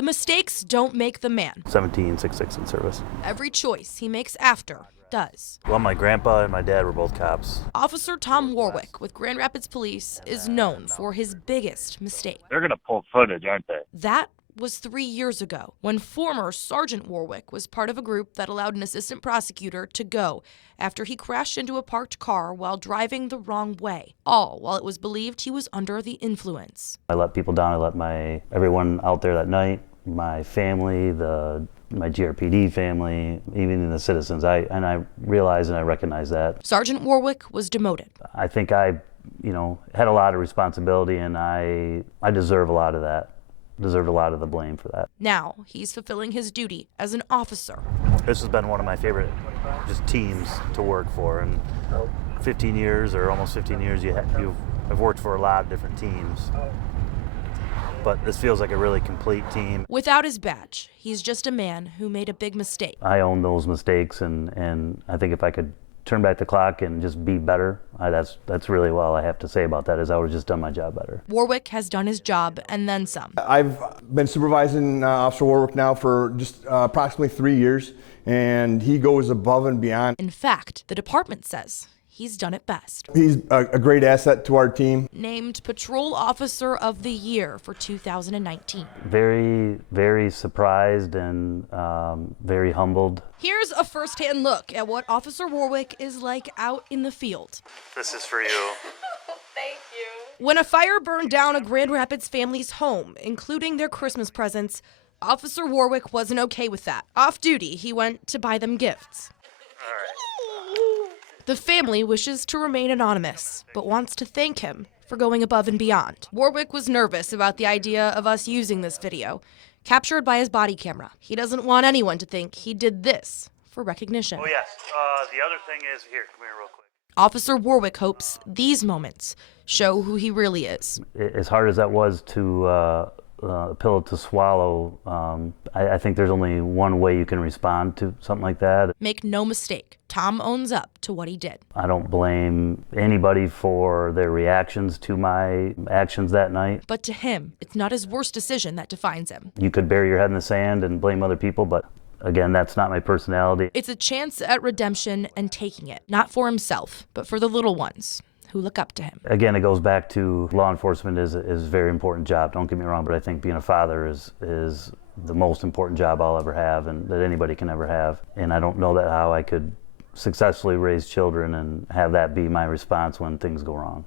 the mistakes don't make the man. 1766 in service. Every choice he makes after does. Well, my grandpa and my dad were both cops. Officer Tom Warwick with Grand Rapids Police is known for his biggest mistake. They're going to pull footage, aren't they? That was 3 years ago, when former Sergeant Warwick was part of a group that allowed an assistant prosecutor to go after he crashed into a parked car while driving the wrong way, all while it was believed he was under the influence. I let people down. I let everyone out there that night, my family, my GRPD family, even the citizens. I realized and I recognized that. Sergeant Warwick was demoted. I think I had a lot of responsibility, and I deserve a lot of that. Deserved a lot of the blame for that. Now he's fulfilling his duty as an officer. This has been one of my favorite just teams to work for. And 15 years, or almost 15 years, I've worked for a lot of different teams. But this feels like a really complete team. Without his badge, he's just a man who made a big mistake. I own those mistakes, and I think if I could turn back the clock and just be better, that's really all I have to say about that, is I would have just done my job better. Warwick has done his job and then some. I've been supervising Officer Warwick now for just approximately 3 years, and he goes above and beyond. In fact, the department says he's done it best. He's a great asset to our team. Named Patrol Officer of the Year for 2019. Very, very surprised and very humbled. Here's a first-hand look at what Officer Warwick is like out in the field. This is for you. Thank you. When a fire burned down a Grand Rapids family's home, including their Christmas presents, Officer Warwick wasn't okay with that. Off duty, he went to buy them gifts. The family wishes to remain anonymous, but wants to thank him for going above and beyond. Warwick was nervous about the idea of us using this video, captured by his body camera. He doesn't want anyone to think he did this for recognition. Oh yes, the other thing is, here, come here real quick. Officer Warwick hopes these moments show who he really is. As hard as that was to a pill to swallow, I think there's only one way you can respond to something like that. Make no mistake, Tom owns up to what he did. I don't blame anybody for their reactions to my actions that night. But to him, it's not his worst decision that defines him. You could bury your head in the sand and blame other people, but again, that's not my personality. It's a chance at redemption and taking it, not for himself, but for the little ones who look up to him. Again, it goes back to law enforcement is a very important job, don't get me wrong, but I think being a father is the most important job I'll ever have and that anybody can ever have. And I don't know how I could successfully raise children and have that be my response when things go wrong.